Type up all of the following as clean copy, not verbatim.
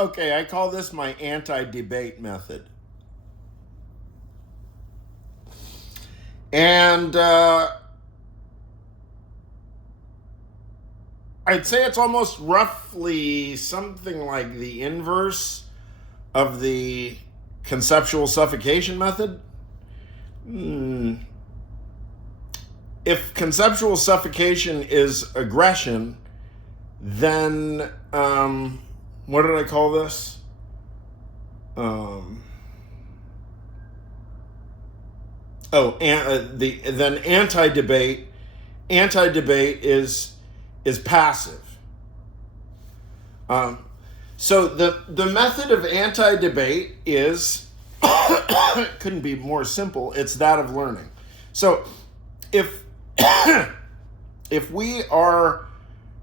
Okay, I call this my anti-debate method. And I'd say it's almost roughly something like the inverse of the conceptual suffocation method. If conceptual suffocation is aggression, then what did I call this? Then anti-debate is passive. So the method of anti-debate is couldn't be more simple. It's that of learning. So if if we are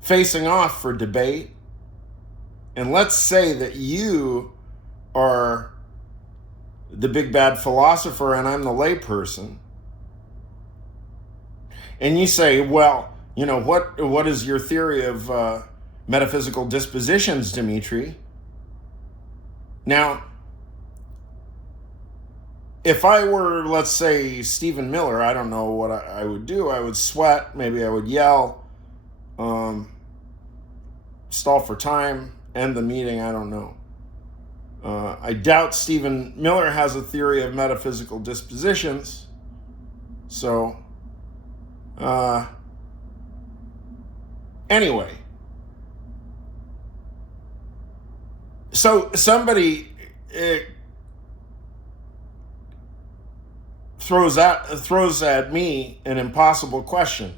facing off for debate, and let's say that you are the big bad philosopher and I'm the layperson, and you say, well, what is your theory of metaphysical dispositions, Dimitri? Now, if I were, let's say, Stephen Miller, I don't know what I would do. I would sweat, maybe I would yell, stall for time, end the meeting, I don't know. I doubt Stephen Miller has a theory of metaphysical dispositions. So, anyway. So somebody throws at me an impossible question.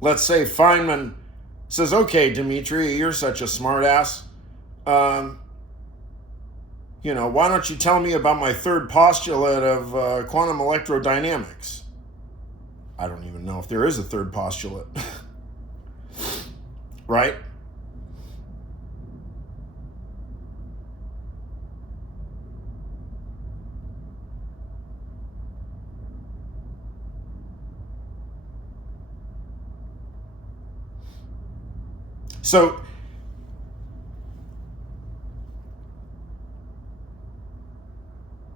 Let's say Feynman says, okay, Dimitri, you're such a smartass. Why don't you tell me about my third postulate of quantum electrodynamics? I don't even know if there is a third postulate. Right? So,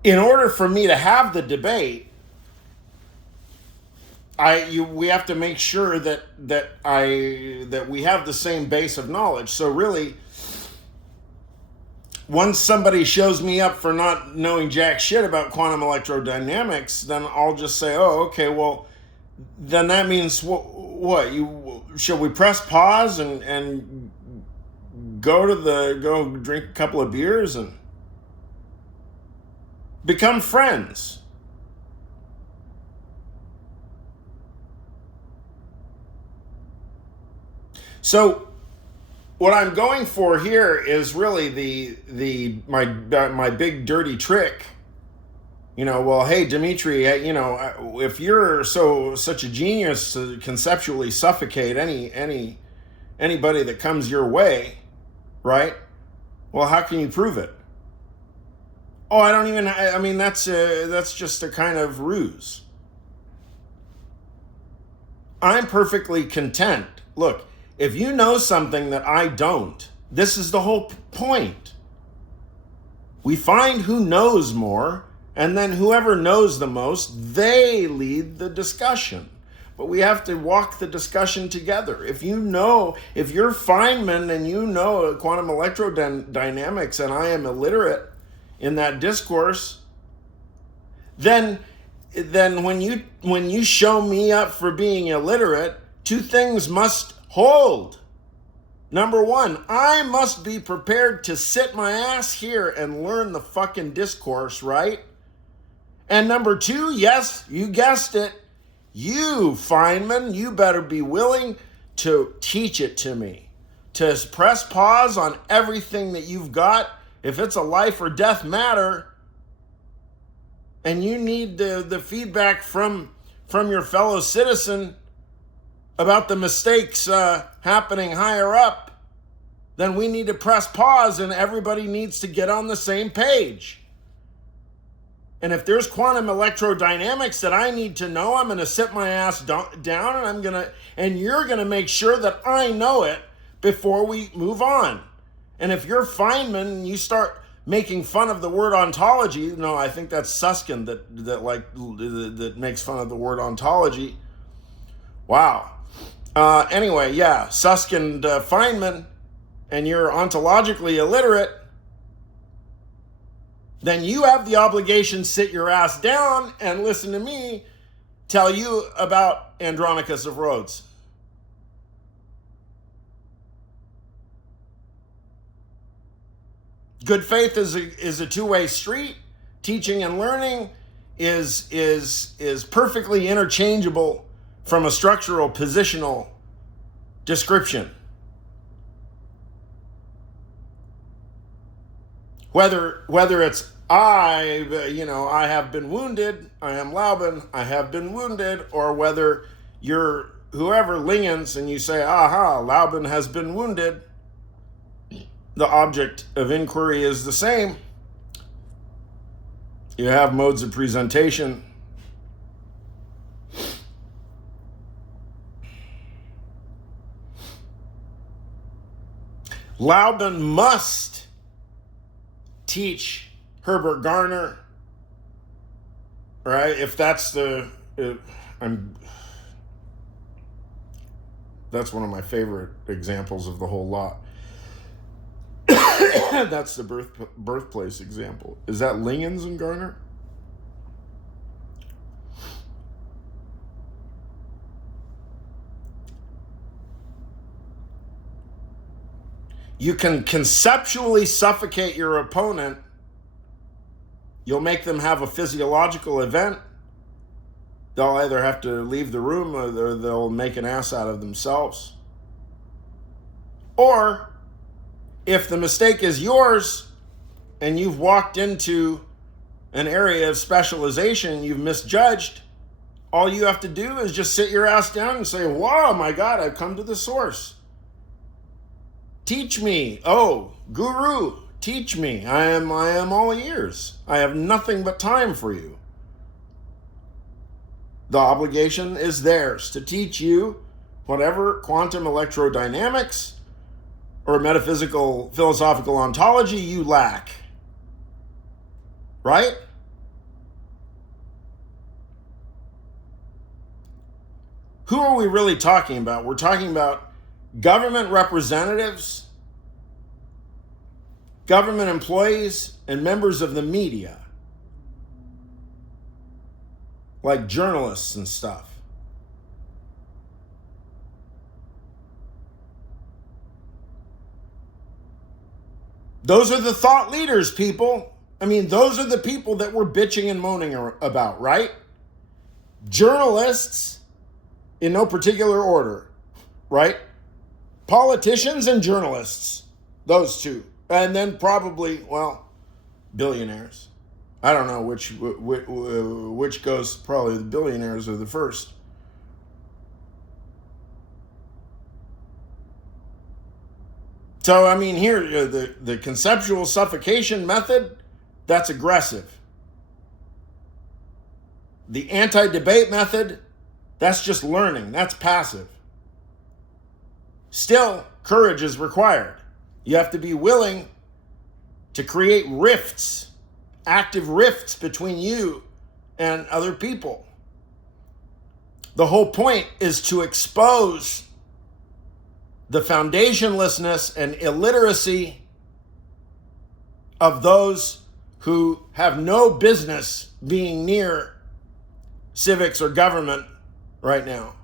in order for me to have the debate, we have to make sure that we have the same base of knowledge. So really, once somebody shows me up for not knowing jack shit about quantum electrodynamics, then I'll just say, oh, okay, well, then that means what? Should we press pause and go drink a couple of beers and become friends? So what I'm going for here is really my big dirty trick. Well, hey, Dimitri, if you're such a genius to conceptually suffocate anybody that comes your way, right? Well, how can you prove it? Oh, I mean, that's just a kind of ruse. I'm perfectly content. Look, if you know something that I don't, this is the whole point. We find who knows more, and then whoever knows the most, they lead the discussion. But we have to walk the discussion together. If you're Feynman and you know quantum electrodynamics and I am illiterate in that discourse, then when you show me up for being illiterate, two things must hold. Number one, I must be prepared to sit my ass here and learn the fucking discourse, right? And number two, yes, you guessed it, you, Feynman, you better be willing to teach it to me, to press pause on everything that you've got. If it's a life or death matter, and you need the feedback from your fellow citizen about the mistakes happening higher up, then we need to press pause and everybody needs to get on the same page. And if there's quantum electrodynamics that I need to know, I'm going to sit my ass down and you're going to make sure that I know it before we move on. And if you're Feynman and you start making fun of the word ontology, no, I think that's Susskind that makes fun of the word ontology. Wow. Anyway, yeah, Susskind, Feynman, and you're ontologically illiterate, then you have the obligation to sit your ass down and listen to me tell you about Andronicus of Rhodes. Good faith is a two-way street. Teaching and learning is perfectly interchangeable from a structural positional description. Whether it's I have been wounded, I am Laoban, I have been wounded, or whether you're whoever Lingens and you say, aha, Laoban has been wounded, the object of inquiry is the same. You have modes of presentation. Laoban must teach Herbert Garner, right? If that's that's one of my favorite examples of the whole lot. That's the birthplace example. Is that Lingens and Garner? You can conceptually suffocate your opponent. You'll make them have a physiological event. They'll either have to leave the room or they'll make an ass out of themselves. Or if the mistake is yours and you've walked into an area of specialization, you've misjudged, all you have to do is just sit your ass down and say, wow, my God, I've come to the source. Teach me. Oh, guru, teach me. I am all ears. I have nothing but time for you. The obligation is theirs to teach you whatever quantum electrodynamics or metaphysical philosophical ontology you lack. Right? Who are we really talking about? We're talking about government representatives, government employees, and members of the media, like journalists and stuff. Those are the thought leaders, people. I mean, those are the people that we're bitching and moaning about, right? Journalists, in no particular order, right? Politicians and journalists, those two. And then probably, well, billionaires. I don't know which goes, probably the billionaires are the first. So, I mean, here, the conceptual suffocation method, that's aggressive. The anti-debate method, that's just learning. That's passive. Still, courage is required. You have to be willing to create rifts, active rifts between you and other people. The whole point is to expose the foundationlessness and illiteracy of those who have no business being near civics or government right now.